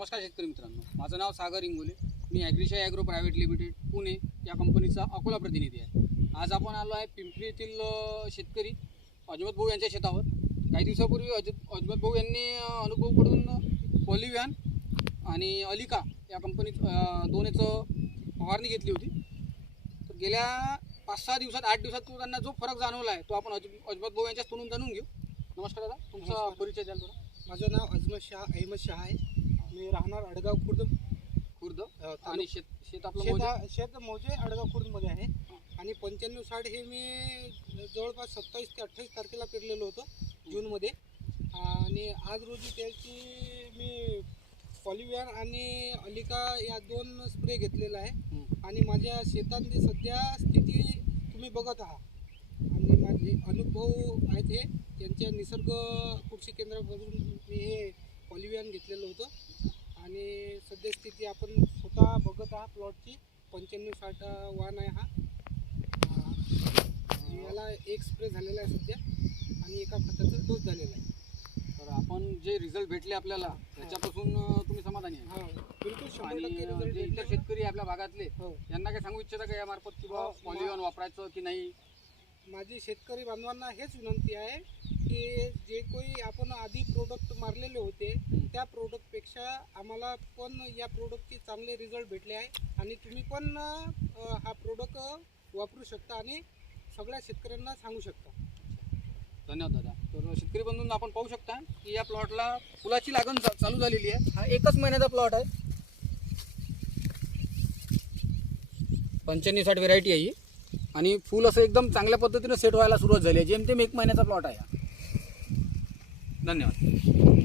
नमस्कार शेतकरी मित्रांनो, माझं नाव सागर इंगोले. मी ॲग्रीशा ॲग्रो प्रायव्हेट लिमिटेड पुणे या कंपनीचा अकोला प्रतिनिधी आहे. आज आपण आलो आहे पिंपरी येथील शेतकरी अजमत भाऊ यांच्या शेतावर. काही दिवसापूर्वी अजमत भाऊ यांनी अनुभवकडून पॉलिव्हॅन आणि अलिका या कंपनीत दोन्हीचं फवारणी घेतली होती. तर गेल्या 5-6 दिवसात 8 दिवसात त्यांना जो फरक जाणवला आहे तो आपण अजमत भाऊ यांच्याच तोंडून जाणून घेऊ. नमस्कार दादा, तुमचा परिचय द्याल बरं? माझं नाव अहमद शाह आहे. मी राहणार अडगाव खुर्द आणि शेत आपलं शेत मौजे अडगाव खुर्दमध्ये आहे. आणि 95-60 हे मी जवळपास 27 ते 28 तारखेला पेरलेलं होतं जूनमध्ये. आणि आज रोजी त्याची मी पॉलिव्हॅन आणि अलिका या 2 स्प्रे घेतलेला आहे. आणि माझ्या शेतातली सध्या स्थिती तुम्ही बघत आहात. आणि माझे अनुभव आहेत हे त्यांच्या निसर्ग कृषी केंद्रामधून मी हे पॉलिव्हॅन घेतलेलं होतं. आणि सध्या स्थिती आपण स्वतः बघत आहात. प्लॉटची 95-60 वाण आहे हा. याला 1 स्प्रे झालेला आहे सध्या आणि एका खताचा डोस झालेला आहे. तर आपण जे रिझल्ट भेटले आपल्याला त्याच्यापासून तुम्ही समाधानी आहे? हां, बिलकुल 100% आणि रिझल्ट जे इतर शेतकरी आपल्या भागातले हो. यांना काय सांगू इच्छिता का यामार्फत की बाबा पॉलिव्हॅन वापरायचं की नाही? माझी शेतकरी बांधवांना हेच विनंती आहे की जे कोणी आपण आधी प्रोडक्ट मारलेले होते त्या प्रोडक्टपेक्षा आम्हाला पण या प्रोडक्टचे चांगले रिझल्ट भेटले आहे. आणि तुम्ही पण हा प्रोडक्ट वापरू शकता आणि सगळ्या शेतकऱ्यांना सांगू शकता. धन्यवाद दादा. तर शेतकरी बंधूंना आपण पाहू शकता की या प्लॉटला फुलाची लागण चालू झालेली आहे. हा 1च महिन्याचा प्लॉट आहे. 95-60 व्हेरायटी आहे ही. आणि फुल असं एकदम चांगल्या पद्धतीने सेट व्हायला सुरुवात झाली आहे. जेमतेम 1 महिन्याचा प्लॉट आहे. धन्यवाद.